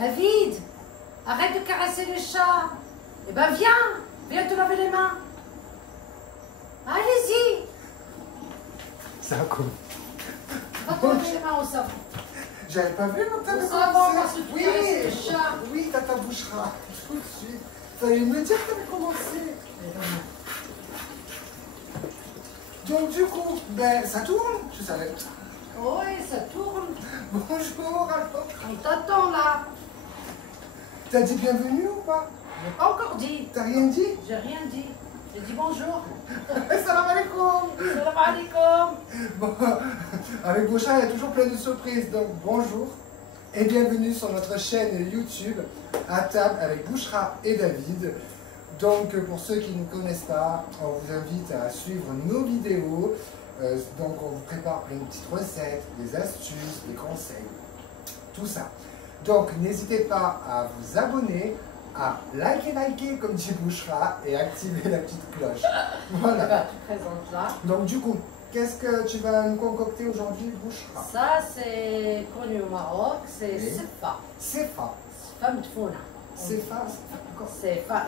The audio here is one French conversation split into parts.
David, arrête de caresser les chats. Eh ben viens te laver les mains. Allez-y. C'est un con. Va te laver les mains au savon. J'avais pas vu quand t'avais Au savon parce que tu Oui, caresses les chats. oui, tata bouchera. Tout de suite. Fallait me dire que t'avais commencé. Donc du coup, ben ça tourne, je savais. Oui, ça tourne. Bonjour alors. On t'attend là. T'as dit bienvenue ou pas? Je n'ai pas encore dit. T'as rien dit? J'ai rien dit. J'ai dit bonjour. Salam alaikum. Salam alaikum. Bon, avec Bouchra, il y a toujours plein de surprises. Donc bonjour et bienvenue sur notre chaîne YouTube à table avec Bouchra et David. Donc pour ceux qui ne connaissent pas, on vous invite à suivre nos vidéos. Donc on vous prépare plein de petites recettes, des astuces, des conseils, tout ça. Donc n'hésitez pas à vous abonner, à liker comme dit Bouchra et activer la petite cloche. Voilà. Bah, tu présentes là. Donc du coup, qu'est-ce que tu vas nous concocter aujourd'hui, Bouchra? Ça, c'est connu au Maroc, c'est Oui. Sefa. Sefa. Sefa Mtfouna. Sefa, C'est Sefa.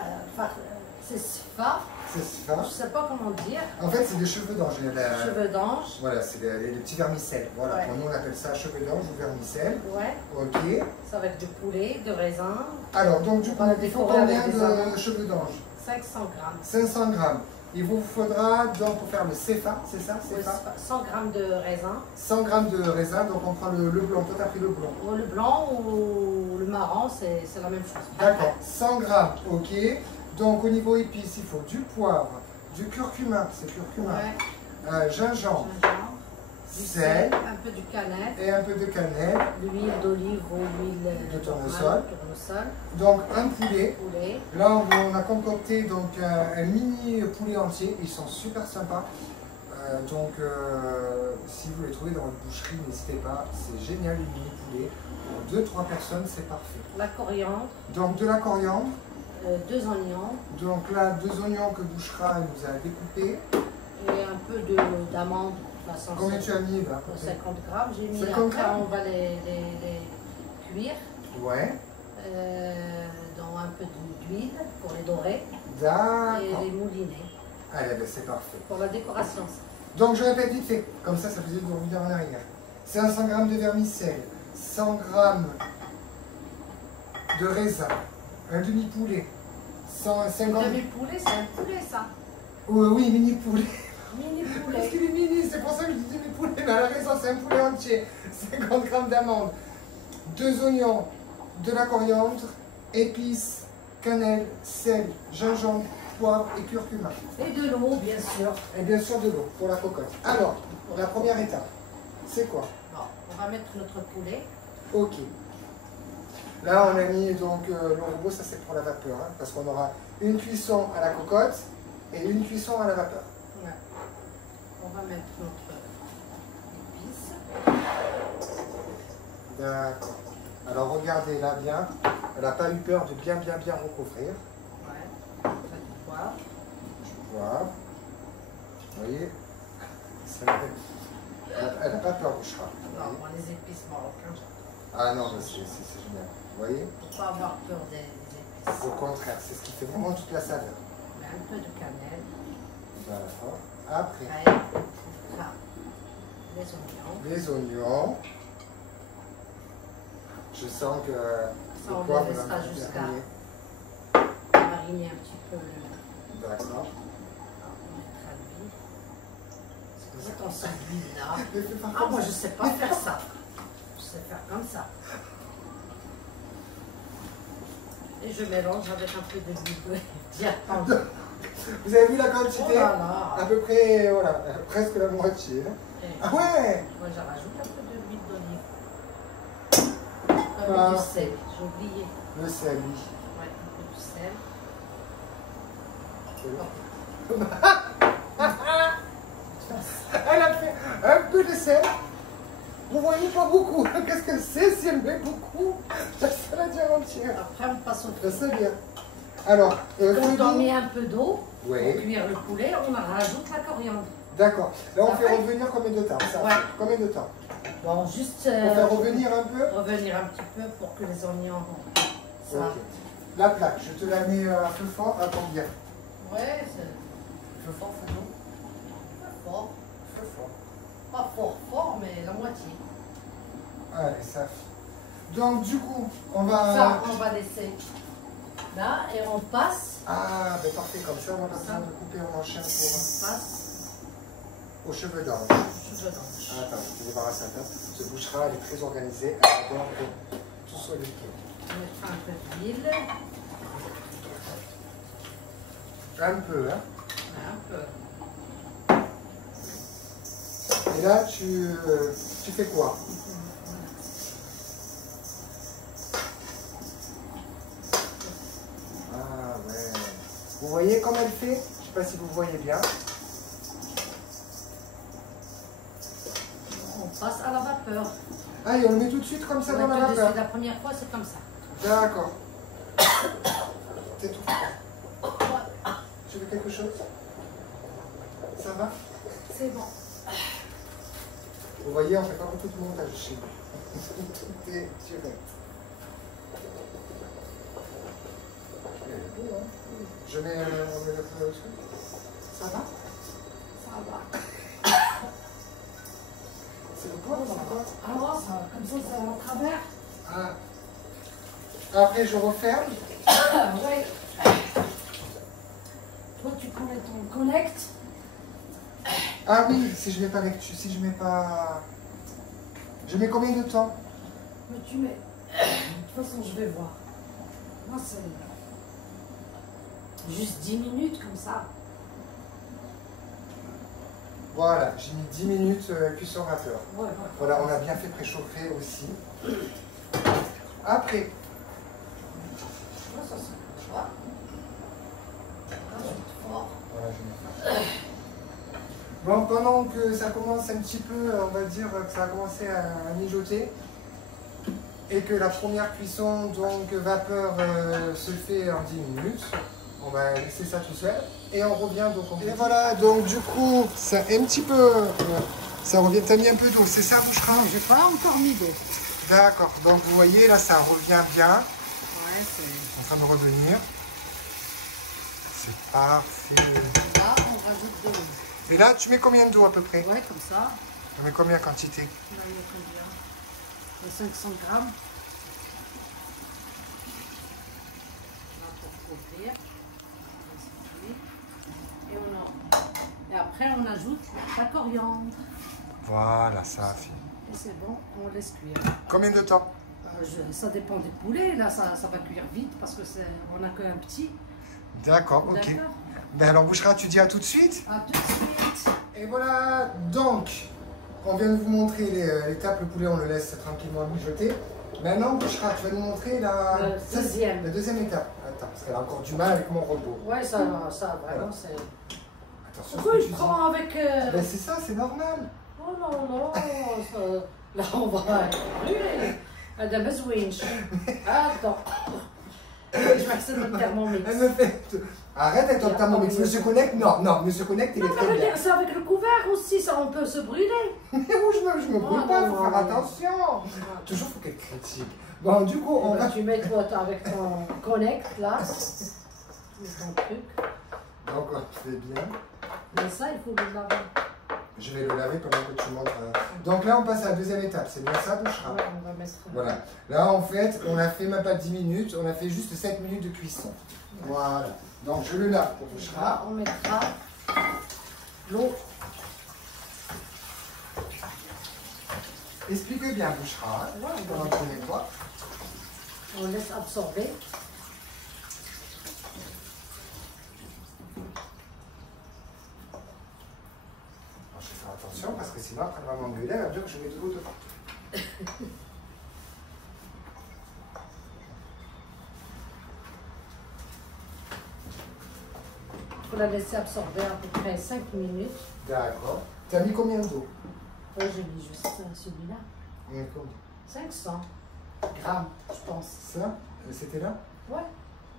c'est Sefa. Je ne sais pas comment dire. En fait, c'est des cheveux d'ange. Cheveux d'ange. Voilà, c'est les petits vermicelles. Voilà, Ouais. pour nous on appelle ça cheveux d'ange ou vermicelles. Ouais. Ok. Ça va être du poulet, de raisin. Alors, donc du On coup, va la il faut décorer combien avec des de amandes. cheveux d'ange? 500 grammes. 500 grammes. Il vous faudra, donc pour faire le Sefa, c'est ça, Oui, Sefa 100 grammes de raisin. 100 grammes de raisin, donc on prend le blanc. Toi, t'as pris le blanc. Ou le blanc ou le marron, c'est la même chose. D'accord, 100 grammes, ok. Donc au niveau épices, il faut du poivre, du curcuma, c'est curcuma, Ouais. gingembre, Gingembre, du sel un peu du cannelle, et un peu de cannelle. l'huile d'olive ou l'huile De tournesol. tournesol, Donc un poulet. poulet. Là, on a concocté donc un mini poulet entier. Ils sont super sympas. Si vous les trouvez dans votre boucherie, n'hésitez pas. C'est génial, le mini poulet. Pour 2-3 personnes, c'est parfait. La coriandre, Donc de la coriandre. 2 oignons Donc là, 2 oignons que Bouchra nous a découpés. et un peu d'amandes. Combien tu as mis là? 50 grammes. J'ai mis 50 après, grammes. on va les cuire Ouais. dans un peu d'huile pour les dorer et D'accord. les mouliner Allez, ben c'est parfait. pour la décoration. Donc je répète vite fait, comme ça faisait de revenir en arrière. 500 grammes de vermicelle, 100 grammes de raisin, un demi-poulet, 150... Demi-poulet, c'est un poulet ça. Oui, mini-poulet. Mini-poulet. Parce qu'il est mini, c'est pour ça que je dis demi-poulet, mais à la raison, c'est un poulet entier. 50 grammes d'amandes, 2 oignons, de la coriandre, épices, cannelle, sel, gingembre, poivre et curcuma. Et de l'eau, bien sûr. Et bien sûr de l'eau pour la cocotte. Alors, la première étape, c'est quoi? Bon, on va mettre notre poulet. Ok. Là, on a mis donc le robot, ça c'est pour la vapeur, hein, parce qu'on aura une cuisson à la cocotte et une cuisson à la vapeur. Ouais. On va mettre notre épice. D'accord. Alors regardez là bien, elle n'a pas eu peur de bien recouvrir. Ouais. On va mettre du poivre. Du poivre. Vous voyez, elle n'a pas peur, Bouchra. Non, moi, les épices marocains, Ah non, mais c'est génial. Vous voyez, il ne faut pas avoir peur des épices. au contraire, c'est ce qui fait vraiment toute la saveur. On met un peu de cannelle. D'accord. Après, Après, là, les oignons. les oignons. Je sens que Ça, le on poivre les va laissera me jusqu'à mariner. mariner un petit peu le... D'accord. On mettra l'huile. Vous êtes en sans l'huile là. Mais fais pas Ah, comme moi ça. je sais pas faire ça. Je sais faire comme ça. Et je mélange avec un peu de l'huile de diapente. Vous avez vu la quantité? Oh là là. À peu près, voilà, presque la moitié. Et Ah ouais! moi je rajoute un peu d'huile d'olive. Ah. Du sel, j'ai oublié. Le sel, oui. Ouais, un peu du sel. Elle a fait un peu de sel. Vous voyez pas beaucoup. Qu'est-ce que c'est si elle met beaucoup? Ça la dire entière. Après on passe au Ça feu. c'est bien. Alors, Quand on feu met doux. un peu d'eau pour Oui. cuire le poulet, on rajoute la coriandre. D'accord. Là on Ça fait fait revenir combien de temps? Ça Ouais. fait combien de temps? Bon, juste Pour faire revenir un peu. revenir un petit peu pour que les oignons. Ça. Ok. La plaque, je te la mets à feu fort, à combien? Ouais, c'est Feu fort, feu doux? fort. Feu fort. Pas fort, fort, mais la moitié. Allez, ça fait. Donc, du coup, on va. Ça, on va laisser là et on passe. Ah, ben parfait, comme ça, on a pas besoin de couper, on enchaîne On passe aux cheveux d'ange. cheveux d'ange. Attends, je vais débarrasser la table. Ce bouchera, elle est très organisée, elle adore que tout soit nickel. On mettra un peu d'huile. Un peu, hein. Un peu. Et là, tu fais quoi? Ah ouais. Vous voyez comme elle fait? Je ne sais pas si vous voyez bien. On passe à la vapeur. Ah, et on le met tout de suite comme ça dans la vapeur. La première fois, c'est comme ça. D'accord. T'étouffes pas. Tu veux quelque chose? Ça va? C'est bon. Vous voyez, on fait pas beaucoup de montage chez nous. Tout est direct. Je mets, on met le feu dessus. Ça va? Ça va. C'est le poids, c'est quoi? Alors, ça, comme ça va à travers. Ah. Après, je referme. Oui. Toi, tu connais ton connect. Ah oui, si je mets pas lecture, si je mets pas... Je mets combien de temps? Mais tu mets. De toute façon, je vais voir. Moi, c'est juste 10 minutes comme ça. Voilà, j'ai mis 10 minutes cuisson vapeur. Ouais, ouais. Voilà, on a bien fait préchauffer aussi. Après, Ouais, ça, c'est fort. Fort. voilà, je mets ça. Bon, pendant que ça commence un petit peu, on va dire que ça a commencé à mijoter, et que la première cuisson, donc vapeur, se fait en 10 minutes, on va laisser ça tout seul, et on revient donc. Et voilà, donc du coup, ça un petit peu, ça revient. T'as mis un peu d'eau, c'est ça, Bouchra? J'ai pas encore mis d'eau. D'accord, donc vous voyez, là ça revient bien, Ouais, c'est. en train de revenir. C'est parfait. Là, on rajoute de l'eau. Et là, tu mets combien d'eau à peu près? Ouais, comme ça. Tu mets combien quantité? Là, il y a combien? Il y a 500 grammes. Là, pour couvrir. Et après, on ajoute la coriandre. Voilà, ça fait. Et c'est bon, on laisse cuire. Combien de temps? Ça dépend des poulets. Là, ça va cuire vite parce que on n'a qu'un petit. D'accord, ok. D'accord. Ben alors, Bouchra, tu dis à tout de suite? À tout de suite. Et voilà, donc, on vient de vous montrer l'étape, le poulet, on le laisse tranquillement mijoter. Maintenant, Bouchra, tu vas nous montrer la deuxième étape. Attends, parce qu'elle a encore du mal avec mon robot. Ouais, ça vraiment, c'est. Attention, Pourquoi ce que je tu prends avec. Ben c'est ça, c'est normal. Oh non, non, là, on va brûler. De bezouinch. Attends. Je vais accéder au thermomix. Elle me fait... Arrête avec ton thermomix. Monsieur Connect, non, Monsieur Connect, il est Non, très mais bien. regarde, c'est avec le couvert aussi, ça, on peut se brûler. Mais où je me brûle pas, faut faire attention. Toujours faut qu'elle critique. Bon, du coup, on va... Tu mets toi avec ton connect là. Tu mets ton truc. Donc, on fait bien. Mais ça, il faut le laver. Je vais le laver pendant que tu montres. Donc là, on passe à la deuxième étape. C'est bien ça, Bouchra? Ouais, on va mettre. Voilà. Là, en fait, on a fait même pas 10 minutes, on a fait juste 7 minutes de cuisson. Voilà. Donc, je le lave pour Bouchra. Là, on mettra l'eau. Explique bien, Bouchra. Ouais, Pendant que tu nettoies. on laisse absorber. Je vais faire attention parce que sinon, après, elle va m'engueuler, elle va dire que je mets de l'eau dedans. Il faut la laisser absorber à peu près 5 minutes. D'accord. Tu as mis combien d'eau? J'ai mis juste celui-là. Combien? 500 grammes, je pense. Ça? C'était là? Ouais,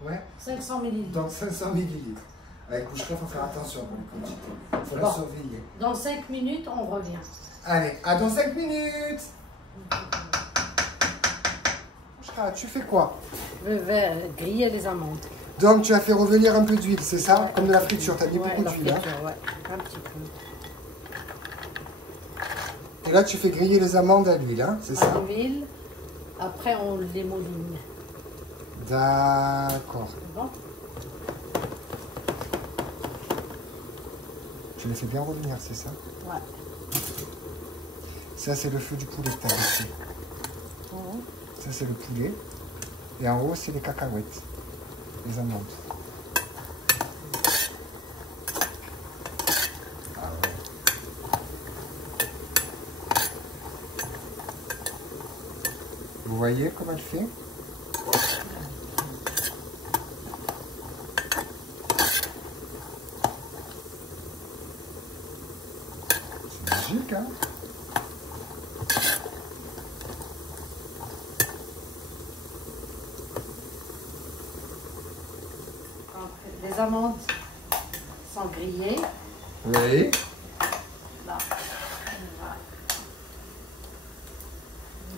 Ouais. 500 millilitres. Donc 500 millilitres. Avec Bouchra, il faut faire attention pour les quantités. Il faut la Bon. surveiller. Dans 5 minutes, on revient. Allez, à dans 5 minutes. Bouchra, tu fais quoi? Je vais griller les amandes. Donc tu as fait revenir un peu d'huile, c'est ça? Ouais. Comme de la friture, tu as mis Ouais, beaucoup la d'huile. Hein? friture, ouais, un petit peu. Et là, tu fais griller les amandes à l'huile, hein, c'est ça? À l'huile, après on les mouline. D'accord. C'est bon? Tu les fais bien revenir, c'est ça? Ouais. Ça, c'est le feu du poulet que tu as laissé. Mhm. Ça, c'est le poulet. Et en haut, c'est les cacahuètes, les amandes. Ah ouais. Vous voyez comment elle fait? C'est magique, hein? Les amandes sont grillées. Oui. Là.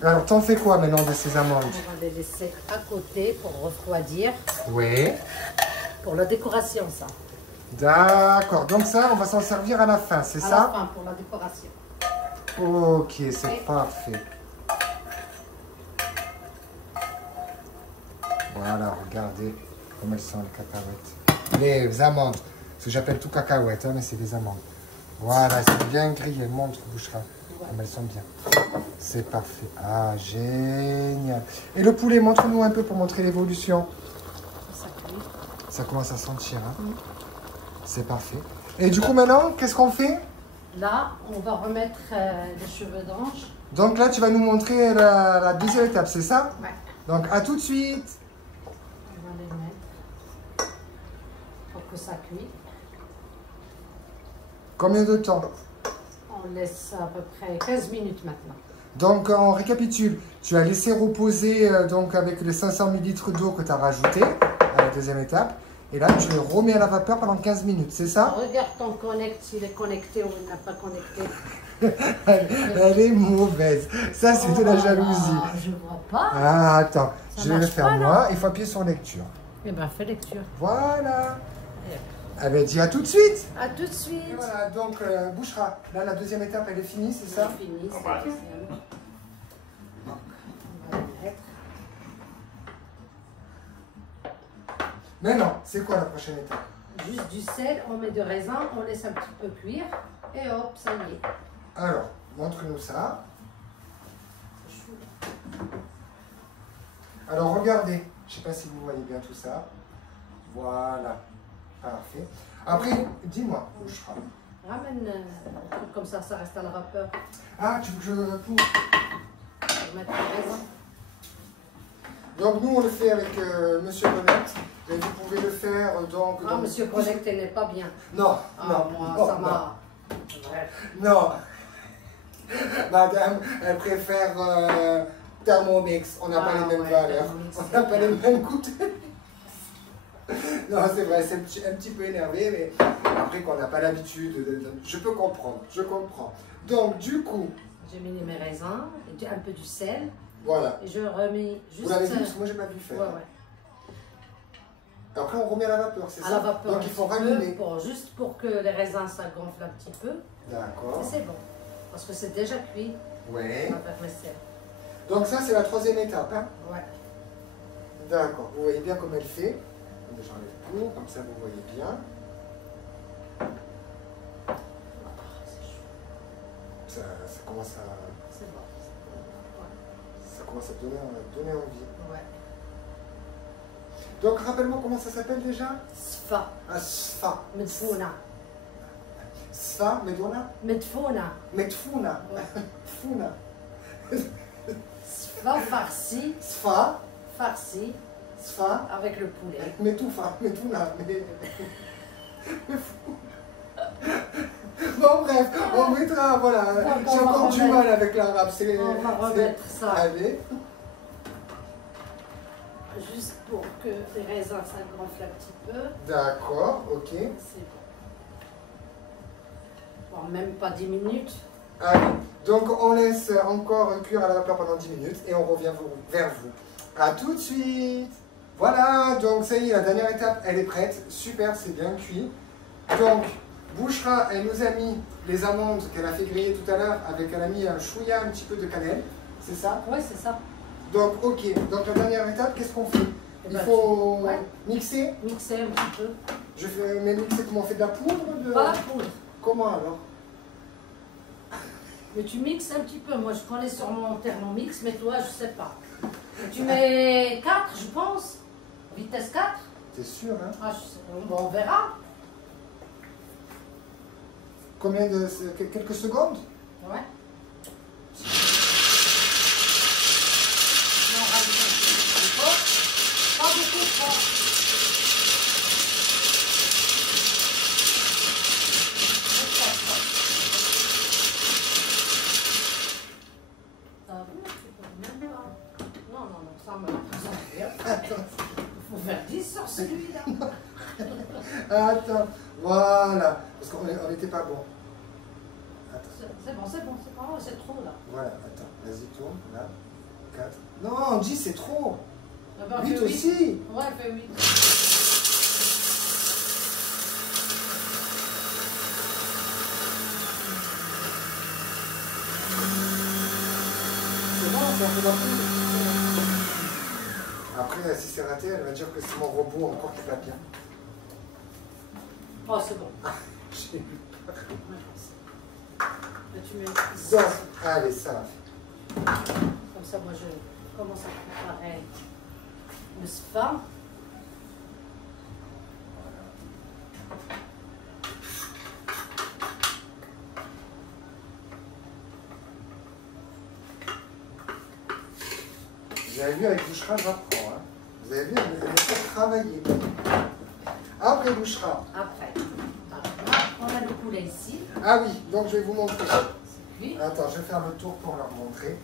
Alors, t'en fais quoi maintenant de ces amandes? On va les laisser à côté pour refroidir. Oui. Pour la décoration, ça. D'accord. Donc ça, on va s'en servir à la fin, c'est À la ça? fin, pour la décoration. Ok, c'est Oui. parfait. Voilà, regardez comme elles sont les cacahuètes. Les amandes. Parce que j'appelle tout cacahuètes, hein, mais c'est des amandes. Voilà, c'est bien grillé. Montre, Bouchra. Comme elles sont bien. C'est parfait. Ah, génial. Et le poulet, montre-nous un peu pour montrer l'évolution. Ça cuit. Ça commence à sentir, hein. C'est parfait. Et du coup, maintenant, qu'est-ce qu'on fait? Là, on va remettre les cheveux d'ange. Donc là, tu vas nous montrer la deuxième étape, c'est ça? Ouais. Donc, à tout de suite. On va les mettre pour que ça cuise. Combien de temps? On laisse à peu près 15 minutes maintenant. Donc, on récapitule. Tu as laissé reposer donc avec les 500 ml d'eau que tu as rajouté à la deuxième étape. Et là, tu le remets à la vapeur pendant 15 minutes, c'est ça? Regarde ton connect, s'il est connecté ou il n'a pas connecté. Elle est mauvaise. Ça, c'est de la jalousie. Je vois pas. Ah, attends. Ça Je vais le marche faire pas, là. moi. Il faut appuyer sur lecture. Eh bien, fais lecture. Voilà. Elle m'a dit à tout de suite. À tout de suite. Et voilà, donc, Bouchra. Là, la deuxième étape, elle est finie, c'est ça? C'est fini, c'est la deuxième. Donc, on va les mettre. Maintenant, c'est quoi la prochaine étape? Juste du sel, on met de raisin, on laisse un petit peu cuire et hop, ça y est. Alors, montre-nous ça. C'est chaud. Alors, regardez. Je ne sais pas si vous voyez bien tout ça. Voilà. Parfait. Après, dis-moi, Bouchra. Ramène un truc comme ça, ça reste à la vapeur. Ah, tu veux que je pour? Pour mettre le raisin. Donc, nous, on le fait avec Monsieur Connect. Et vous pouvez le faire donc. Ah, monsieur Connect, elle n'est pas bien. Non, Ah, non. moi, non, ça non. m'a. Ouais. Non. Madame, elle préfère Thermomix. On n'a pas les mêmes ouais, valeurs. Thermomix, On c'est n'a pas les bien. mêmes goûts. Non, c'est vrai, c'est un petit peu énervé, mais après qu'on n'a pas l'habitude, je peux comprendre, je comprends. Donc, du coup, J'ai mis mes raisins, et un peu du sel, voilà. et je remets juste. Vous l'avez vu, parce que moi, j'ai pas vu faire. Ouais, ouais. Après, on remet à la vapeur, c'est ça? À la vapeur. Donc, un il faut petit peu, rallumer. juste pour que les raisins ça gonfle un petit peu. D'accord. Et c'est bon. Parce que c'est déjà cuit. Ouais. On va faire le sel. Donc, ça, c'est la troisième étape, hein? Ouais. D'accord. Vous voyez bien comme elle fait. J'enlève tout, comme ça, vous voyez bien. Ah, c'est chaud. Ça commence à... C'est bon. Ça commence à donner envie. Ouais. Donc, rappelle-moi comment ça s'appelle déjà? Sfa. Ah, Sfa. Medfouna. Sfa, Medona? Medfouna. Medfouna. Ouais. Founa. Sfa farci. Sfa. Farci. Sfa. Avec le poulet. Metoufa. Metfouna. Bon, bref, on mettra, voilà. Donc, J'ai on va encore du remettre- mal avec l'arabe. On va remettre ça. Allez. Juste pour que les raisins ça gonfle un petit peu. D'accord, ok. C'est bon. Bon, même pas 10 minutes. Allez, donc on laisse encore cuire à la vapeur pendant 10 minutes et on revient vers vous. A tout de suite. Voilà, donc ça y est, la dernière étape, elle est prête. Super, c'est bien cuit. Donc, Bouchra, elle nous a mis les amandes qu'elle a fait griller tout à l'heure, avec elle a mis un chouïa, un petit peu de cannelle. C'est ça? Oui, c'est ça. Donc, ok. Donc, la dernière étape, qu'est-ce qu'on fait? Il ben, faut ouais. mixer. Mixer un petit peu. Je fais mais mixer comment on fait de la poudre de... Pas la poudre. Comment alors? Mais tu mixes un petit peu. Moi, je connais sur mon thermomix, mais toi, je sais pas. Et tu mets 4, je pense. Vitesse 4. T'es sûr, hein? Ah, je sais. Bon, on verra. Combien de... quelques secondes? Ouais. Non, rajoute un petit peu. Pas beaucoup, pas. Il faut faire 10 sur celui-là. Attends, voilà. Parce qu'on n'était pas bon. C'est bon, c'est bon, c'est pas grave, c'est trop là. Voilà, attends, vas-y, tourne, là. 4. Non, 10 c'est trop. 8 8 aussi. Ouais, fait 8. C'est bon, ça fait plus. Après, si c'est raté, elle va dire que c'est mon robot encore qui va bien. Oh, c'est bon. J'ai eu peur. Là, tu mets Donc, allez, ça va. Comme ça, moi, je commence à préparer le spam. Vous avez vu, avec Bouchra, j'apprends. Hein. Vous avez vu, elle est fait travailler. Après Bouchra. Après. Alors là, on a le poulet ici. Ah oui, donc je vais vous montrer. C'est cuit. Attends, je vais faire le tour pour leur montrer.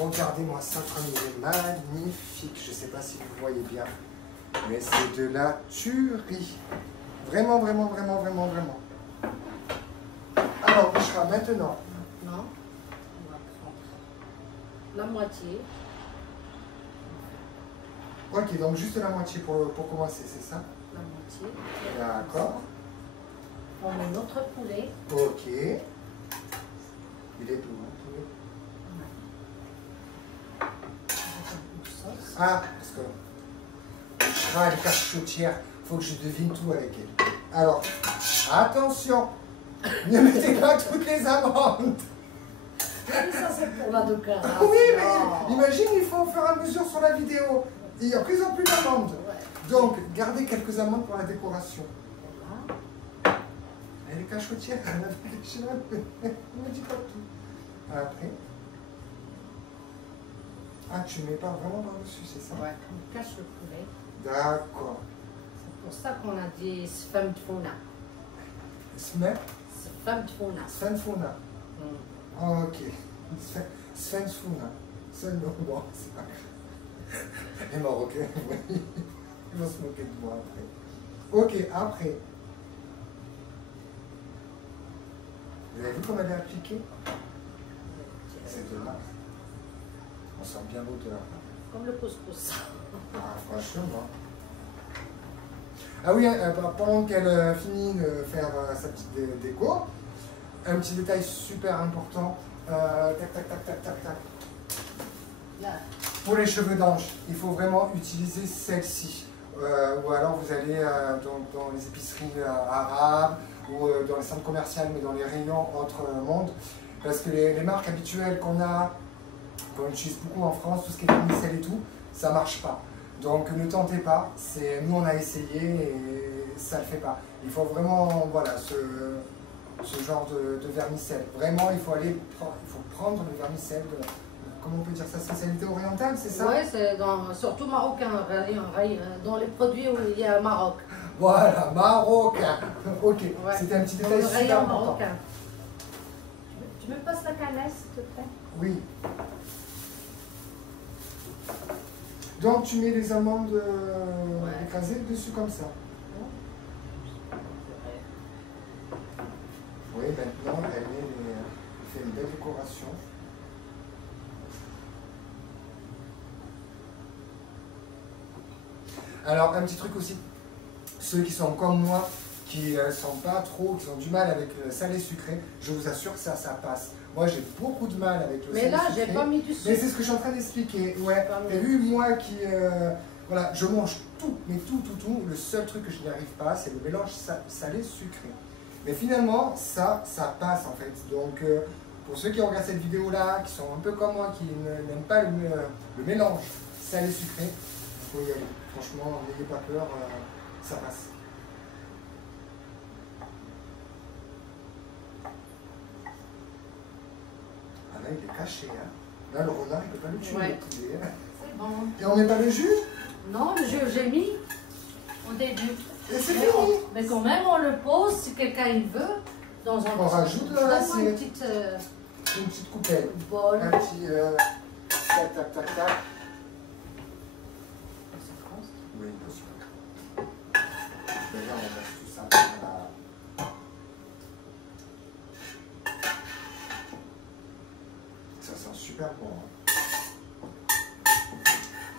Regardez-moi ça comme il est magnifique. Je ne sais pas si vous voyez bien, mais c'est de la tuerie. Vraiment, vraiment, vraiment, vraiment, vraiment. Alors, Bouchra, maintenant. Maintenant, on va prendre la moitié. Ok, donc juste la moitié pour commencer, c'est ça? La moitié. D'accord. On met notre poulet. Ok. Il est tout, hein, poulet. Ah, parce que Bouchra, elle est cachotière. Il faut que je devine tout avec elle. Alors, attention, ne mettez pas toutes les amandes. Ça, c'est pour la décoration. Oui, mais imagine, il faut au fur et à mesure sur la vidéo. Il y a plus en plus d'amandes. Ouais. Donc, gardez quelques amandes pour la décoration. Voilà. Elle est cachotière, elle a fait quelque chose. Ne me dis pas tout. Après. Ah, tu ne mets pas vraiment par-dessus, c'est ça? Ouais, on cache le poulet. D'accord. C'est pour ça qu'on a dit Sfam Tfouna. Smet? Sfam Tfouna. Svenfuna. Ok. Svenfuna. C'est le nom, c'est pas grave. Les Marocains, oui. Ils vont se moquer de moi après. Ok, après. Vous avez vu comme elle est appliquée? C'est de là. On sent bien l'odeur. Comme le couscous. Ah, franchement. Ah oui, pendant qu'elle finit de faire sa petite déco, un petit détail super important. Tac, tac, tac, tac, tac, tac. Là. Pour les cheveux d'ange, il faut vraiment utiliser celle-ci. Ou alors vous allez dans les épiceries arabes ou dans les centres commerciaux, mais dans les rayons entre monde. Parce que les marques habituelles qu'on utilise beaucoup en France, tout ce qui est vermicelle et tout, ça marche pas. Donc ne tentez pas, nous on a essayé et ça ne le fait pas. Il faut vraiment, voilà, ce genre de vermicelle. Vraiment, il faut prendre le vermicelle comment on peut dire ça, spécialité orientale, c'est ça? Oui, c'est surtout marocain, dans les produits où il y a Maroc. Voilà, marocain. Ok, Ouais. c'était un petit Dans détail le super rayon important. marocain. Tu me passes la cannelle, s'il te plaît? Oui. Donc tu mets les amandes écrasées dessus comme ça. Oui, maintenant elle met Attention. Alors, un petit truc aussi, ceux qui sont comme moi, qui sont pas trop, qui ont du mal avec le salé sucré, je vous assure que ça passe. Moi, j'ai beaucoup de mal avec le salé sucré. Mais là, j'ai pas mis du sucre. Mais c'est ce que je suis en train d'expliquer. Ouais, t'as vu, moi qui... voilà, je mange tout, mais tout. Le seul truc que je n'y arrive pas, c'est le mélange salé-sucré. Mais finalement, ça passe en fait. Donc, pour ceux qui regardent cette vidéo-là, qui sont un peu comme moi, qui n'aiment pas le mélange salé-sucré, il faut y aller. Franchement, n'ayez pas peur, ça passe. Ah là, il est caché, hein. Là, le renard, il ne peut pas le tuer. Ouais. C'est bon. Et on met pas le jus? Non, le jus, j'ai mis au début. Et c'est fini. Mais quand même, on le pose si quelqu'un il veut. Dans un On rajoute là, c'est une petite coupelle. bol. Un petit tac. Oui, bien sûr. Déjà, on laisse tout ça. Voilà. Ça sent super bon. Hein.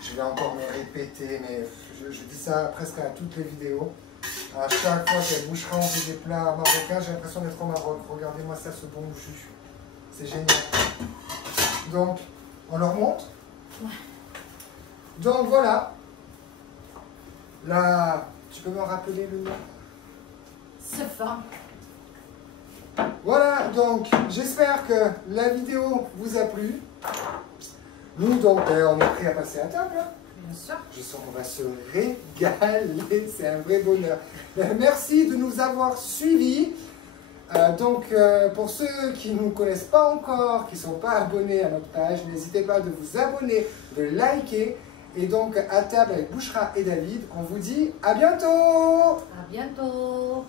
Je vais encore me répéter, mais je dis ça presque à toutes les vidéos. À chaque fois qu'elle bouchera, on fait des plats marocains, j'ai l'impression d'être au Maroc. Regardez-moi ça, ce bon jus. C'est génial. Donc, on leur montre. Ouais. Donc voilà. Là, tu peux me rappeler le nom? C'est fin. Voilà, donc j'espère que la vidéo vous a plu. Nous, donc, on est prêts à passer à table. Hein. Bien sûr. Je sens qu'on va se régaler, c'est un vrai bonheur. Merci de nous avoir suivis. Pour ceux qui ne nous connaissent pas encore, qui ne sont pas abonnés à notre page, n'hésitez pas de vous abonner, de liker. Et donc, à table avec Bouchra et David, on vous dit à bientôt! À bientôt.